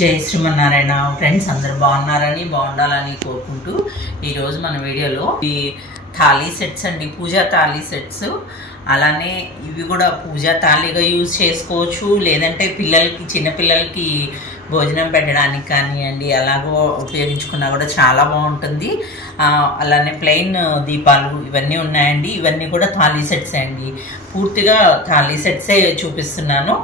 జై శ్రీమన్నారాయణ ఫ్రెండ్స్, అందరూ బాగున్నారని బాగుండాలని కోరుకుంటూ ఈరోజు మన వీడియోలో ఈ థాలీ సెట్స్ అండి, పూజా థాలీ సెట్స్. అలానే ఇవి కూడా పూజా థాలీగా యూజ్ చేసుకోవచ్చు, లేదంటే పిల్లలకి చిన్నపిల్లలకి భోజనం పెట్టడానికి కానివ్వండి అలాగో ఉపయోగించుకున్నా కూడా చాలా బాగుంటుంది. అలానే ప్లెయిన్ దీపాలు ఇవన్నీ ఉన్నాయండి. ఇవన్నీ కూడా థాలీ సెట్స్ అండి, పూర్తిగా థాలీ సెట్సే చూపిస్తున్నాను.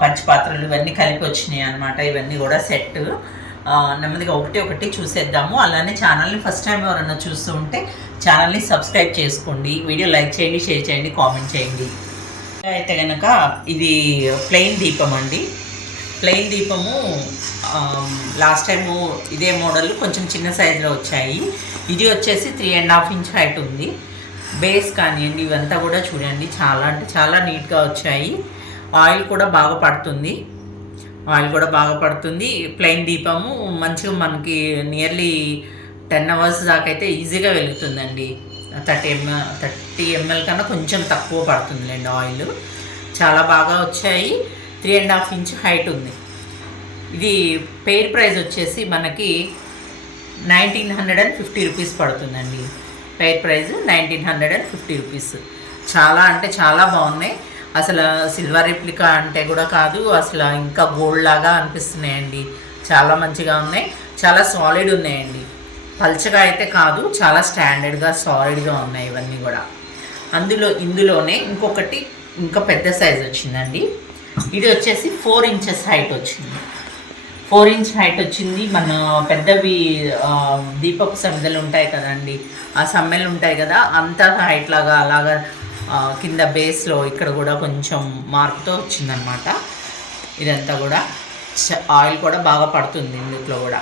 పంచపాత్రలు ఇవన్నీ కలిపి వచ్చినాయి అన్నమాట. ఇవన్నీ కూడా సెట్. నెమ్మదిగా ఒకటి చూసేద్దాము. అలానే ఛానల్ని ఫస్ట్ టైం ఎవరైనా చూస్తూ ఉంటే ఛానల్ని సబ్స్క్రైబ్ చేసుకోండి, వీడియో లైక్ చేయండి, షేర్ చేయండి, కామెంట్ చేయండి. అయితే కనుక ఇది ప్లెయిన్ దీపం అండి. ప్లెయిన్ దీపము లాస్ట్ టైము ఇదే మోడల్ కొంచెం చిన్న సైజులో వచ్చాయి. ఇది వచ్చేసి 3.5 ఇంచ్ హైట్ ఉంది. బేస్ కానివ్వండి ఇవంతా కూడా చూడండి, చాలా అంటే చాలా నీట్గా వచ్చాయి. ఆయిల్ కూడా బాగా పడుతుంది. ప్లెయిన్ దీపము మంచిగా మనకి నియర్లీ 10 hours దాకా అయితే ఈజీగా వెలుగుతుందండి. 30 ml కన్నా కొంచెం తక్కువ పడుతుందిలేండి ఆయిల్. చాలా బాగా వచ్చాయి. 3.5 ఇంచ్ హైట్ ఉంది. ఇది పేర్ ప్రైస్ వచ్చేసి మనకి 1950 రూపీస్ పడుతుందండి. పేర్ ప్రైస్ 1950 రూపీస్. చాలా అంటే చాలా బాగున్నాయి. అసలు సిల్వర్ రిప్లికా అంటే కూడా కాదు, అసలు ఇంకా గోల్డ్ లాగా అనిపిస్తున్నాయండి. చాలా మంచిగా ఉన్నాయి, చాలా సాలిడ్ ఉన్నాయండి. పల్చగా అయితే కాదు, చాలా స్టాండర్డ్గా సాలిడ్గా ఉన్నాయి ఇవన్నీ కూడా. ఇందులోనే ఇంకొకటి ఇంకా పెద్ద సైజ్ వచ్చిందండి. ఇది వచ్చేసి 4 ఇంచెస్ హైట్ వచ్చింది. 4 ఇంచ్ హైట్ వచ్చింది. మన పెద్దవి దీపపు సమ్మెలు ఉంటాయి కదండి, ఆ సమ్మెలు ఉంటాయి కదా, అంత హైట్ లాగా అలాగా కింద బేస్లో ఇక్కడ కూడా కొంచెం మార్పుతో వచ్చిందనమాట. ఇదంతా కూడా ఆయిల్ కూడా బాగా పడుతుంది ఇందులో కూడా.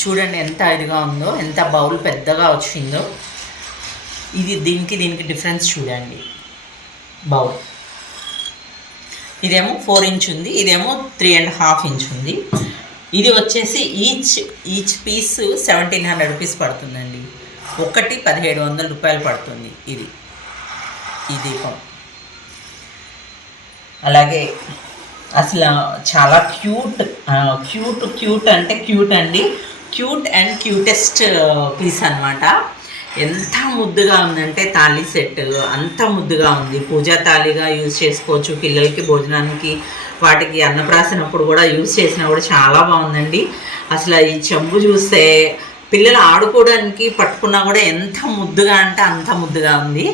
చూడండి ఎంత ఇదిగా ఉందో, ఎంత బౌల్ పెద్దగా వచ్చిందో. ఇది దీనికి డిఫరెన్స్ చూడండి. బౌల్ ఇదేమో 4 ఇంచ్ ఉంది, ఇదేమో 3.5 ఇంచ్ ఉంది. ఇది వచ్చేసి ఈచ్ పీస్ 1700 రూపీస్ పడుతుందండి. ఒకటి 1700 రూపాయలు పడుతుంది ఈ దీపం. అలాగే అసలు చాలా క్యూట్ అంటే క్యూట్ అండి. క్యూట్ అండ్ క్యూటెస్ట్ పీస్ అనమాట. ఎంత ముద్దుగా ఉందంటే తాళీ సెట్ అంత ముద్దుగా ఉంది. పూజా తాళీగా యూజ్ చేసుకోవచ్చు, పిల్లలకి భోజనానికి వాటికి అన్నప్రాసనప్పుడు కూడా యూజ్ చేసినా కూడా చాలా బాగుందండి. అసలు ఈ చెంబు చూస్తే పిల్లలు ఆడుకోవడానికి పట్టుకున్నా కూడా ఎంత ముద్దుగా అంటే అంత ముద్దుగా ఉంది.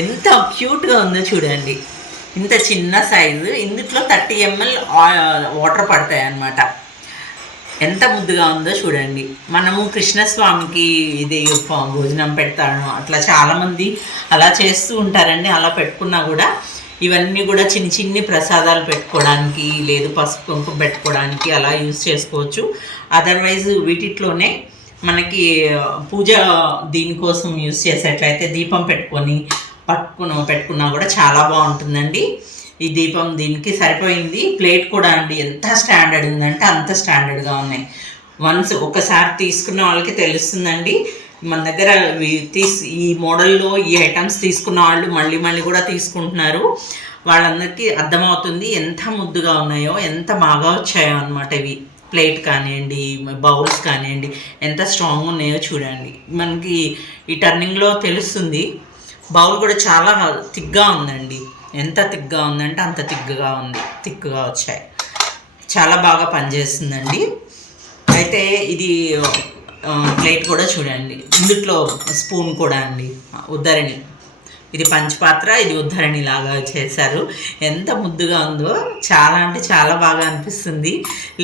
ఎంత క్యూట్గా ఉందో చూడండి. ఇంత చిన్న సైజు, ఇందులో 30 ml వాటర్ పడతాయి అన్నమాట. ఎంత ముద్దుగా ఉందో చూడండి. మనము కృష్ణస్వామికి ఇది భోజనం పెడతాను, అట్లా చాలామంది అలా చేస్తూ ఉంటారండి. అలా పెట్టుకున్నా కూడా ఇవన్నీ కూడా చిన్ని ప్రసాదాలు పెట్టుకోవడానికి, లేదు పసుపు కుంకుమ పెట్టుకోవడానికి అలా యూజ్ చేసుకోవచ్చు. అదర్వైజ్ వీటిలోనే మనకి పూజ దీనికోసం యూజ్ చేసేట్లయితే దీపం పెట్టుకున్నా కూడా చాలా బాగుంటుందండి. ఈ దీపం దీనికి సరిపోయింది. ప్లేట్ కూడా అండి ఎంత స్టాండర్డ్ ఉందంటే అంత స్టాండర్డ్గా ఉన్నాయి. ఒకసారి తీసుకున్న వాళ్ళకి తెలుస్తుందండి. మన దగ్గర ఈ మోడల్లో ఈ ఐటమ్స్ తీసుకున్న వాళ్ళు మళ్ళీ కూడా తీసుకుంటున్నారు. వాళ్ళందరికీ అర్థమవుతుంది ఎంత ముద్దుగా ఉన్నాయో, ఎంత బాగా వచ్చాయో అనమాట. ఇవి ప్లేట్ కానివ్వండి, బౌల్స్ కానివ్వండి, ఎంత స్ట్రాంగ్ ఉన్నాయో చూడండి. మనకి ఈ టర్నింగ్లో తెలుస్తుంది. బౌల్ కూడా చాలా థిక్గా ఉందండి. ఎంత థిక్గా ఉందంటే అంత థిక్గా వచ్చాయి. చాలా బాగా పనిచేస్తుందండి. అయితే ఇది ప్లేట్ కూడా చూడండి. ఇందులో స్పూన్ కూడా అండి ఉద్ధరణి. ఇది పంచపాత్ర, ఇది ఉద్ధరణి లాగా చేశారు. ఎంత ముద్దుగా ఉందో, చాలా అంటే చాలా బాగా అనిపిస్తుంది.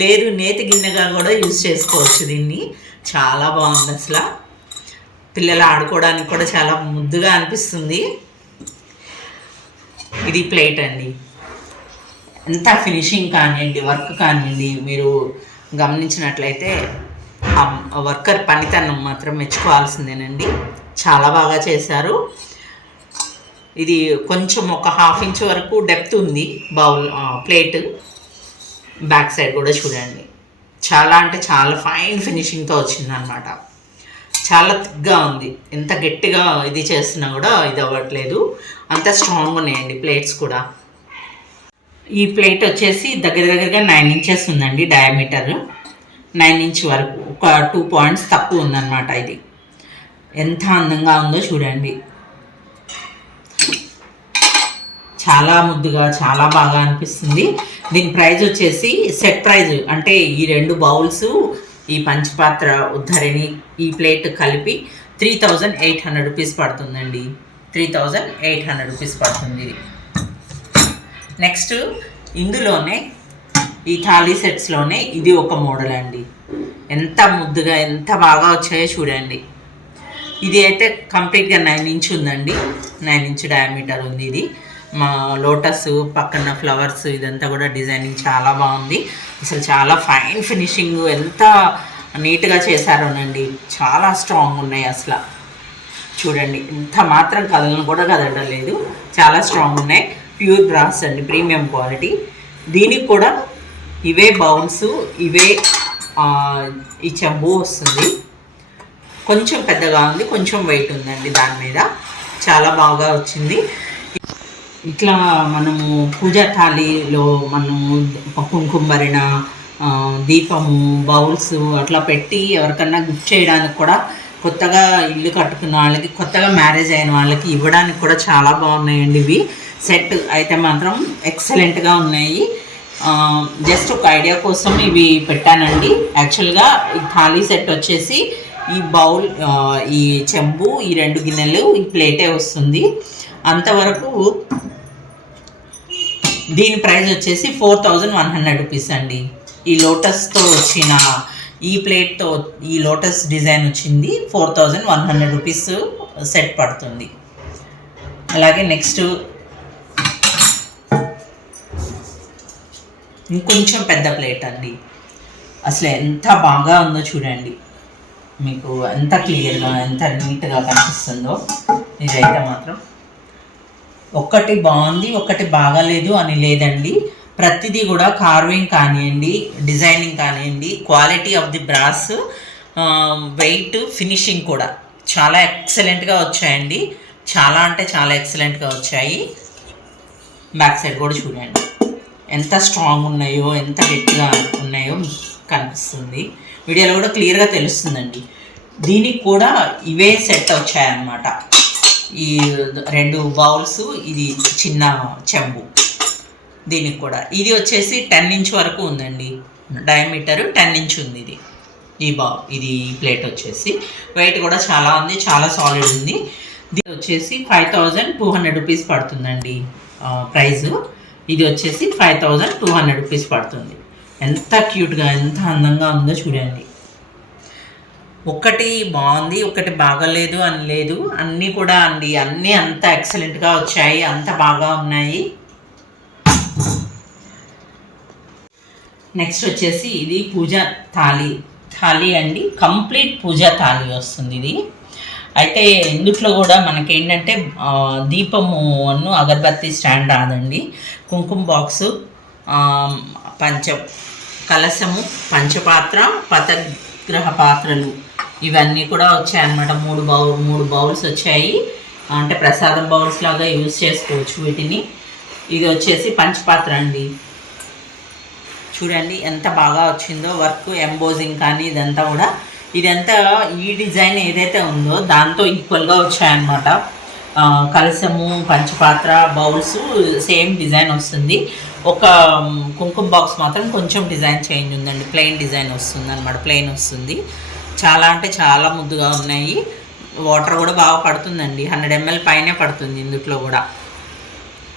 లేదు నేతి గిన్నెగా కూడా యూజ్ చేసుకోవచ్చు దీన్ని. చాలా బాగుంది. అసలు పిల్లలు ఆడుకోవడానికి కూడా చాలా ముద్దుగా అనిపిస్తుంది. ఇది ప్లేట్ అండి. ఎంత ఫినిషింగ్ కానివ్వండి, వర్క్ కానివ్వండి, మీరు గమనించినట్లయితే ఆ వర్కర్ పనితనం మాత్రం మెచ్చుకోవాల్సిందేనండి. చాలా బాగా చేశారు. ఇది కొంచెం ఒక 1/2 ఇంచ్ వరకు డెప్త్ ఉంది బౌల్ ప్లేట్. బ్యాక్ సైడ్ కూడా చూడండి. చాలా అంటే చాలా ఫైన్ ఫినిషింగ్తో వచ్చిందనమాట. చాలా థిక్గా ఉంది. ఎంత గట్టిగా ఇది చేస్తున్నా కూడా ఇది అవ్వట్లేదు. అంత స్ట్రాంగ్ ఉన్నాయండి ప్లేట్స్ కూడా. ఈ ప్లేట్ వచ్చేసి దగ్గరగా 9 ఇంచెస్ ఉందండి డయామీటర్. 9 ఇంచ్ వరకు ఒక 2 పాయింట్స్ తక్కువ ఉందన్నమాట. ఇది ఎంత అందంగా ఉందో చూడండి. చాలా ముద్దుగా చాలా బాగా అనిపిస్తుంది. దీని ప్రైస్ వచ్చేసి సెట్ ప్రైజ్ అంటే ఈ 2 బౌల్స్, ఈ పంచపాత్ర ఉద్ధరిణి, ఈ ప్లేట్ కలిపి 3800 రూపీస్ పడుతుందండి. 3800 రూపీస్ పడుతుంది ఇది. నెక్స్ట్ ఇందులోనే ఈ థాలీ సెట్స్లోనే ఇది ఒక మోడల్ అండి. ఎంత ముద్దుగా ఎంత బాగా వచ్చాయో చూడండి. ఇది అయితే కంప్లీట్గా 9 ఇంచ్ ఉందండి. 9 ఇంచ్ డయామీటర్ ఉంది ఇది. మా లోటస్ పక్కన ఫ్లవర్స్ ఇదంతా కూడా డిజైనింగ్ చాలా బాగుంది. అసలు చాలా ఫైన్ ఫినిషింగ్, ఎంత నీట్గా చేశారోనండి. చాలా స్ట్రాంగ్ ఉన్నాయి అసలు. చూడండి ఎంత మాత్రం కదలను కూడా కదలలేదు, చాలా స్ట్రాంగ్ ఉన్నాయి. ప్యూర్ బ్రాస్ అండి, ప్రీమియం క్వాలిటీ. దీనికి కూడా ఇవే బౌల్స్, ఇవే ఈ చెంబు వస్తుంది. కొంచెం పెద్దగా ఉంది, కొంచెం వెయిట్ ఉందండి దాని మీద. చాలా బాగా వచ్చింది. ఇట్లా మనము పూజా థాలీలో మనము కుంకుమరిన దీపము, బౌల్స్ అట్లా పెట్టి ఎవరికన్నా గిఫ్ట్ చేయడానికి కూడా, కొత్తగా ఇల్లు కట్టుకున్న వాళ్ళకి, కొత్తగా మ్యారేజ్ అయిన వాళ్ళకి ఇవ్వడానికి కూడా చాలా బాగున్నాయండి ఇవి. సెట్ అయితే మాత్రం ఎక్సలెంట్గా ఉన్నాయి. జస్ట్ ఒక ఐడియా కోసం ఇవి పెట్టానండి. యాక్చువల్గా ఈ థాలీ సెట్ వచ్చేసి ఈ బౌల్, ఈ చెంబు, ఈ 2 గిన్నెలు, ఈ ప్లేటే వస్తుంది. అంతవరకు దీని ప్రైస్ వచ్చేసి 4100 రూపీస్ అండి. ఈ లోటస్తో వచ్చిన ఈ ప్లేట్తో ఈ లోటస్ డిజైన్ వచ్చింది 4100 రూపీస్ సెట్ పడుతుంది. అలాగే నెక్స్ట్ ఇంకొంచెం పెద్ద ప్లేట్ అండి. అసలు ఎంత బాగా ఉందో చూడండి. మీకు ఎంత క్లియర్గా ఎంత నీట్గా కనిపిస్తుందో. ఇదైతే మాత్రం ఒక్కటి బాగుంది ఒకటి బాగాలేదు అని లేదండి. ప్రతిదీ కూడా కార్వింగ్ కానివ్వండి, డిజైనింగ్ కానివ్వండి, quality of the brass, weight, finishing కూడా చాలా ఎక్సలెంట్గా వచ్చాయండి. చాలా అంటే చాలా ఎక్సలెంట్గా వచ్చాయి. బ్యాక్ సైడ్ కూడా చూడండి ఎంత స్ట్రాంగ్ ఉన్నాయో, ఎంత గట్టిగా ఉన్నాయో కనిపిస్తుంది. వీడియోలో కూడా క్లియర్గా తెలుస్తుందండి. దీనికి కూడా ఇవే సెట్ వచ్చాయన్నమాట. ఈ 2 బౌల్స్, ఇది చిన్న చెంబు. దీనికి కూడా ఇది వచ్చేసి 10 ఇంచ్ వరకు ఉందండి. డయామీటర్ 10 ఇంచ్ ఉంది ఇది. ఇది ప్లేట్ వచ్చేసి వెయిట్ కూడా చాలా ఉంది, చాలా సాలిడ్ ఉంది. దీని వచ్చేసి 5200 రూపీస్ పడుతుందండి ప్రైజు. ఇది వచ్చేసి 5200 రూపీస్ పడుతుంది. ఎంత క్యూట్గా ఎంత అందంగా ఉందో చూడండి. ఒకటి బాగుంది ఒకటి బాగలేదు అని లేదు, అన్నీ కూడా అండి, అన్నీ అంత ఎక్సలెంట్గా వచ్చాయి, అంత బాగా ఉన్నాయి. నెక్స్ట్ వచ్చేసి ఇది పూజా థాలీ అండి. కంప్లీట్ పూజా థాలీ వస్తుంది ఇది. అయితే ఇందుట్లో కూడా మనకేంటంటే దీపము అను అగరబత్తి స్టాండ్ రాదండి. కుంకుమ బాక్సు, కలశము, పంచపాత్ర, పతగ్రహ పాత్రలు ఇవన్నీ కూడా వచ్చాయన్నమాట. 3 బౌల్స్ వచ్చాయి. అంటే ప్రసాదం బౌల్స్ లాగా యూజ్ చేసుకోవచ్చు వీటిని. ఇది వచ్చేసి పంచపాత్ర అండి. చూడండి ఎంత బాగా వచ్చిందో వర్క్, ఎంబోజింగ్ కానీ ఇదంతా కూడా. ఇదంతా ఈ డిజైన్ ఏదైతే ఉందో దాంతో ఈక్వల్గా వచ్చాయన్నమాట. కలశము, పంచపాత్ర, బౌల్స్ సేమ్ డిజైన్ వస్తుంది. ఒక కుంకుమ బాక్స్ మాత్రం కొంచెం డిజైన్ చేంజ్ ఉందండి. ప్లెయిన్ డిజైన్ వస్తుంది అనమాట, ప్లెయిన్ వస్తుంది. చాలా అంటే చాలా ముద్దుగా ఉన్నాయి. వాటర్ కూడా బాగా పడుతుందండి. 100 ml పైనే పడుతుంది ఇందులో కూడా.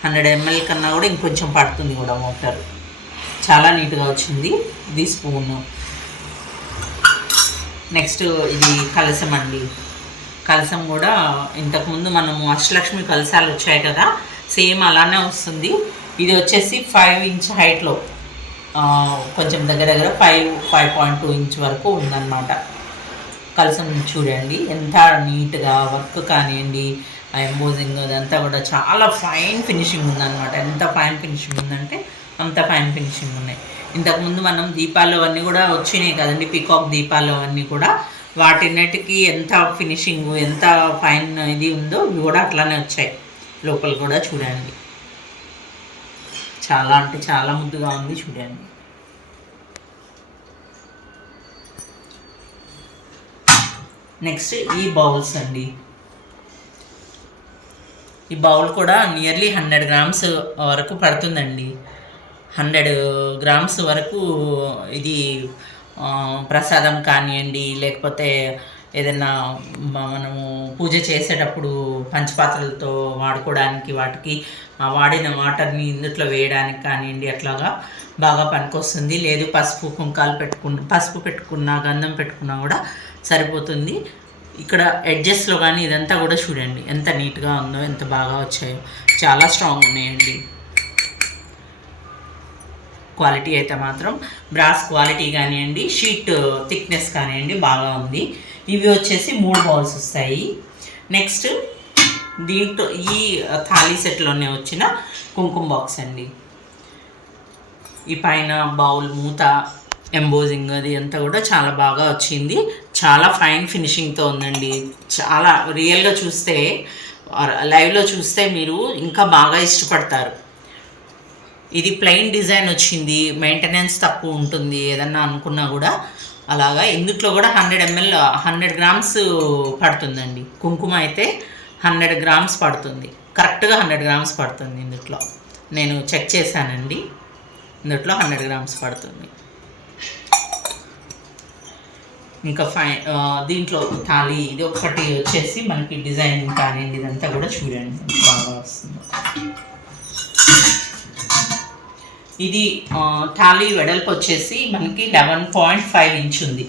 100 ml కన్నా కూడా ఇంకొంచెం పడుతుంది కూడా వాటర్. చాలా నీట్గా వచ్చింది. ఇది స్పూను. నెక్స్ట్ ఇది కలశం అండి. కలశం కూడా ఇంతకుముందు మనము అష్టలక్ష్మి కలశాలు వచ్చాయి కదా, సేమ్ అలానే వస్తుంది. ఇది వచ్చేసి 5 ఇంచ్ హైట్లో, కొంచెం దగ్గర 5.2 ఇంచ్ వరకు ఉందన్నమాట. కలసం చూడండి ఎంత నీట్గా వర్క్ కానివ్వండి, ఎంబోజింగ్ అదంతా కూడా చాలా ఫైన్ ఫినిషింగ్ ఉందన్నమాట. ఎంత ఫైన్ ఫినిషింగ్ ఉందంటే అంత ఫైన్ ఫినిషింగ్ ఉన్నాయి. ఇంతకుముందు మనం దీపాలు అవన్నీ కూడా వచ్చినాయి కదండి, పీకాక్ దీపాలు అవన్నీ కూడా, వాటిన్నిటికీ ఎంత ఫినిషింగ్ ఎంత ఫైన్ ఇది ఉందో ఇవి కూడా అట్లానే వచ్చాయి. లోపల కూడా చూడండి చాలా అంటే చాలా ముద్దుగా ఉంది చూడండి. నెక్స్ట్ ఈ బౌల్స్ అండి. ఈ బౌల్ కూడా నియర్లీ 100 గ్రామ్స్ వరకు పడుతుందండి. 100 గ్రామ్స్ వరకు ఇది ప్రసాదం కానివ్వండి, లేకపోతే ఏదైనా మనము పూజ చేసేటప్పుడు పంచపాత్రలతో వాడుకోవడానికి, వాటికి వాడిన వాటర్ని ఇందుట్లో వేయడానికి కానివ్వండి, అట్లాగా బాగా పనికొస్తుంది. లేదు పసుపు పెట్టుకున్నా గంధం పెట్టుకున్నా కూడా సరిపోతుంది. ఇక్కడ ఎడ్జెస్లో కానీ ఇదంతా కూడా చూడండి ఎంత నీట్గా ఉందో, ఎంత బాగా వచ్చాయో. చాలా స్ట్రాంగ్ ఉన్నాయండి. క్వాలిటీ అయితే మాత్రం బ్రాస్ క్వాలిటీ కానివ్వండి, షీట్ థిక్నెస్ కానివ్వండి బాగా ఉంది. ఇవి వచ్చేసి 3 బౌల్స్ వస్తాయి. నెక్స్ట్ దీంట్లో ఈ థాలీ సెట్లోనే వచ్చిన కుంకుమ బాక్స్ అండి. ఈ పైన బౌల్ మూత ఎంబోజింగ్ అది అంతా కూడా చాలా బాగా వచ్చింది. చాలా ఫైన్ ఫినిషింగ్తో ఉందండి. చాలా రియల్గా చూస్తే, లైవ్లో చూస్తే మీరు ఇంకా బాగా ఇష్టపడతారు. ఇది ప్లెయిన్ డిజైన్ వచ్చింది, మెయింటెనెన్స్ తక్కువ ఉంటుంది ఏదన్నా అనుకున్నా కూడా. అలాగా ఇందుట్లో కూడా 100 గ్రామ్స్ పడుతుందండి. కుంకుమ అయితే 100 గ్రామ్స్ పడుతుంది, కరెక్ట్గా 100 గ్రామ్స్ పడుతుంది. ఇందుట్లో నేను చెక్ చేశానండి, ఇందుట్లో 100 గ్రామ్స్ పడుతుంది. ఇంకా దీంట్లో థాలీ ఇది ఒకటి వచ్చేసి మనకి డిజైన్ కానీ ఇదంతా కూడా చూడండి బాగా వస్తుంది. ఇది థాలీ వెడల్పు వచ్చేసి మనకి 11.5 ఇంచ్ ఉంది.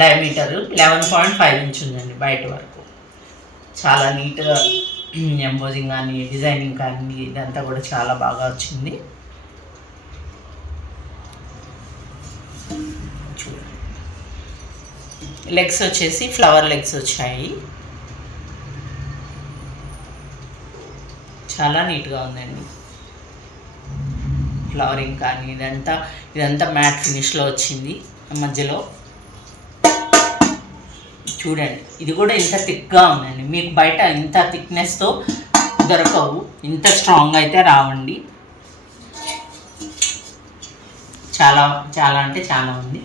డయామీటర్ 11.5 ఇంచ్ ఉందండి బయట వరకు. చాలా నీట్గా ఎంబోజింగ్ కానీ డిజైనింగ్ కానీ ఇదంతా కూడా చాలా బాగా వచ్చింది. చూడండి, లెగ్స్ వచ్చేసి ఫ్లవర్ లెగ్స్ వచ్చాయి. చాలా నీట్గా ఉందండి. ఫ్లవరింగ్ కానీ ఇదంతా మ్యాట్ ఫినిష్లో వచ్చింది. మధ్యలో చూడండి, ఇది కూడా ఇంత థిక్గా ఉందండి. మీకు బయట ఇంత థిక్నెస్తో దొరకవు, ఇంత స్ట్రాంగ్ అయితే రావండి. చాలా చాలా అంటే చాలా ఉంది.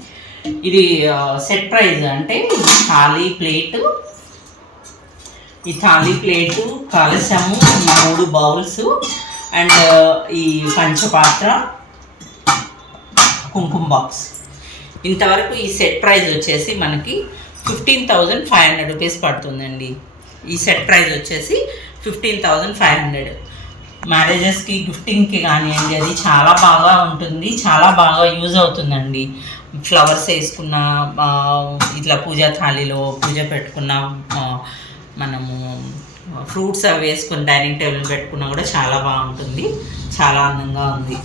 ఇది సెట్ ప్రైస్ అంటే ఈ థాలీ ప్లేటు, కలశము, 3 బౌల్స్ అండ్ ఈ పంచపాత్ర, కుంకుమ బాక్స్. ఇంతవరకు ఈ సెట్ ప్రైస్ వచ్చేసి మనకి 15,500 రూపీస్ పడుతుందండి. ఈ సెట్ ప్రైస్ వచ్చేసి 15,500. మ్యారేజెస్కి గిఫ్టింగ్కి కానివ్వండి, అది చాలా బాగా ఉంటుంది, చాలా బాగా యూజ్ అవుతుందండి. ఫ్లవర్స్ వేసుకున్న, ఇట్లా పూజా థాలీలో పూజ పెట్టుకున్న, మనము ఫ్రూట్స్ అవి వేసుకుని డైనింగ్ టేబుల్ పెట్టుకున్నా కూడా చాలా బాగుంటుంది. చాలా అందంగా ఉంది.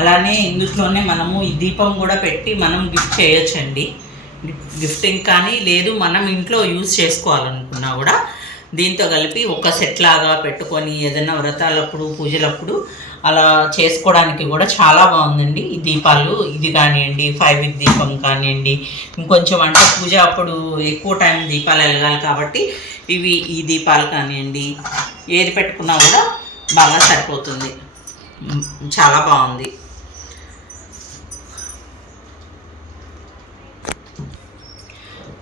అలానే ఇందులోనే మనము ఈ దీపం కూడా పెట్టి మనం గిఫ్ట్ చేయొచ్చండి. గిఫ్టింగ్ కానీ లేదు మనం ఇంట్లో యూజ్ చేసుకోవాలనుకున్నా కూడా దీంతో కలిపి ఒక సెట్ లాగా పెట్టుకొని ఏదైనా వ్రతాలప్పుడు పూజలప్పుడు అలా చేసుకోవడానికి కూడా చాలా బాగుందండి. ఈ దీపాలు ఇది కానివ్వండి, 5 wick దీపం కానివ్వండి, ఇంకొంచెం అంటే పూజ అప్పుడు ఎక్కువ టైం దీపాలు వెలగాలి కాబట్టి ఈ దీపాలు కానివ్వండి, ఏది పెట్టుకున్నా కూడా బాగా సరిపోతుంది. చాలా బాగుంది.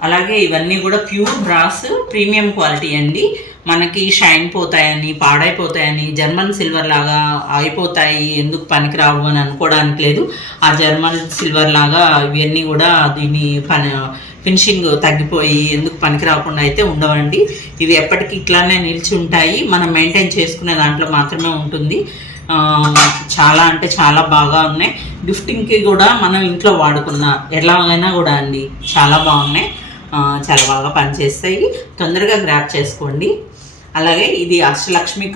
అలాగే ఇవన్నీ కూడా ప్యూర్ బ్రాస్ ప్రీమియం క్వాలిటీ అండి. మనకి షైన్ పోతాయని, పాడైపోతాయని, జర్మన్ సిల్వర్ లాగా అయిపోతాయి, ఎందుకు పనికిరావు అని అనుకోవడానికి లేదు. ఆ జర్మన్ సిల్వర్ లాగా ఇవన్నీ కూడా దీని ఫినిషింగ్ తగ్గిపోయి ఎందుకు పనికి రాకుండా అయితే ఉండవండి. ఇవి ఎప్పటికీ ఇట్లానే నిలిచి ఉంటాయి, మనం మెయింటైన్ చేసుకునే దాంట్లో మాత్రమే ఉంటుంది. చాలా అంటే చాలా బాగా ఉన్నాయి. గిఫ్టింగ్కి కూడా మనం ఇంట్లో వాడుకున్న ఎలాగైనా కూడా అండి చాలా బాగున్నాయి, చాలా బాగా పనిచేస్తాయి. తొందరగా గ్రాప్ చేసుకోండి. అలాగే ఇది అష్టలక్ష్మి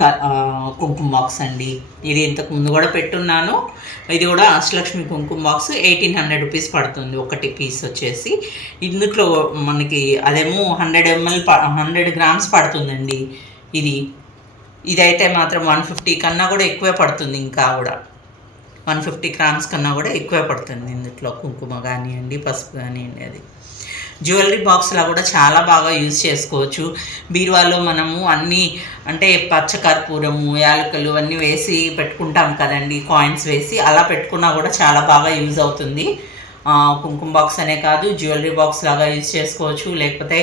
కుంకుమ బాక్స్ అండి. ఇది ఇంతకు ముందు కూడా పెట్టున్నాను. ఇది కూడా అష్టలక్ష్మి కుంకుమ బాక్స్ 1800 రూపీస్ పడుతుంది ఒకటి పీస్ వచ్చేసి. ఇందులో మనకి అదేమో 100 గ్రామ్స్ పడుతుందండి. ఇదైతే మాత్రం 150 కన్నా కూడా ఎక్కువే పడుతుంది. ఇంకా కూడా 150 గ్రామ్స్ కన్నా కూడా ఎక్కువే పడుతుంది ఇందులో కుంకుమ కానివ్వండి, పసుపు కానివ్వండి. అది జ్యువెలరీ బాక్స్లా కూడా చాలా బాగా యూజ్ చేసుకోవచ్చు. బీరువాలో మనము అన్నీ అంటే పచ్చకర్పూరము, యాలకులు అన్నీ వేసి పెట్టుకుంటాం కదండి, కాయిన్స్ వేసి, అలా పెట్టుకున్నా కూడా చాలా బాగా యూజ్ అవుతుంది. కుంకుమ బాక్స్ అనే కాదు, జ్యువెలరీ బాక్స్ లాగా యూజ్ చేసుకోవచ్చు. లేకపోతే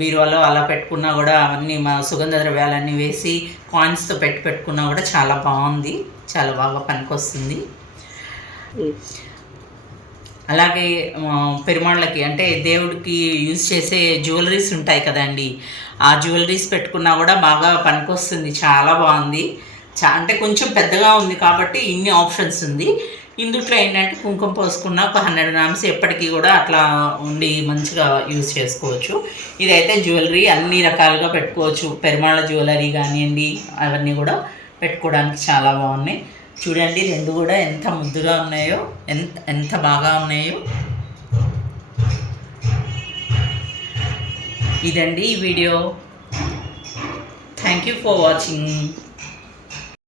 బీరువాలో అలా పెట్టుకున్నా కూడా అవన్నీ మా సుగంధ ద్రవ్యాలన్నీ వేసి కాయిన్స్తో పెట్టుకున్నా కూడా చాలా బాగుంది, చాలా బాగా పనికొస్తుంది. అలాగే పెరుమాళ్ళకి అంటే దేవుడికి యూజ్ చేసే జ్యువెలరీస్ ఉంటాయి కదండి, ఆ జ్యువెలరీస్ పెట్టుకున్నా కూడా బాగా పనికొస్తుంది, చాలా బాగుంది. అంటే కొంచెం పెద్దగా ఉంది కాబట్టి ఇన్ని ఆప్షన్స్ ఉంది. ఇందుట్లో ఏంటంటే కుంకుమ పోసుకున్న ఒక 100 గ్రామ్స్ ఎప్పటికీ కూడా అట్లా ఉండి మంచిగా యూజ్ చేసుకోవచ్చు. ఇదైతే జ్యువెలరీ అన్ని రకాలుగా పెట్టుకోవచ్చు, పెరుమాళ్ళ జ్యువెలరీ కానివ్వండి, అవన్నీ కూడా పెట్టుకోవడానికి చాలా బాగున్నాయి. చూడండి, రెండు కూడా ఎంత ముద్దుగా ఉన్నాయో, ఎంత బాగా ఉన్నాయో. ఇదండి ఈ video. Thank you for watching.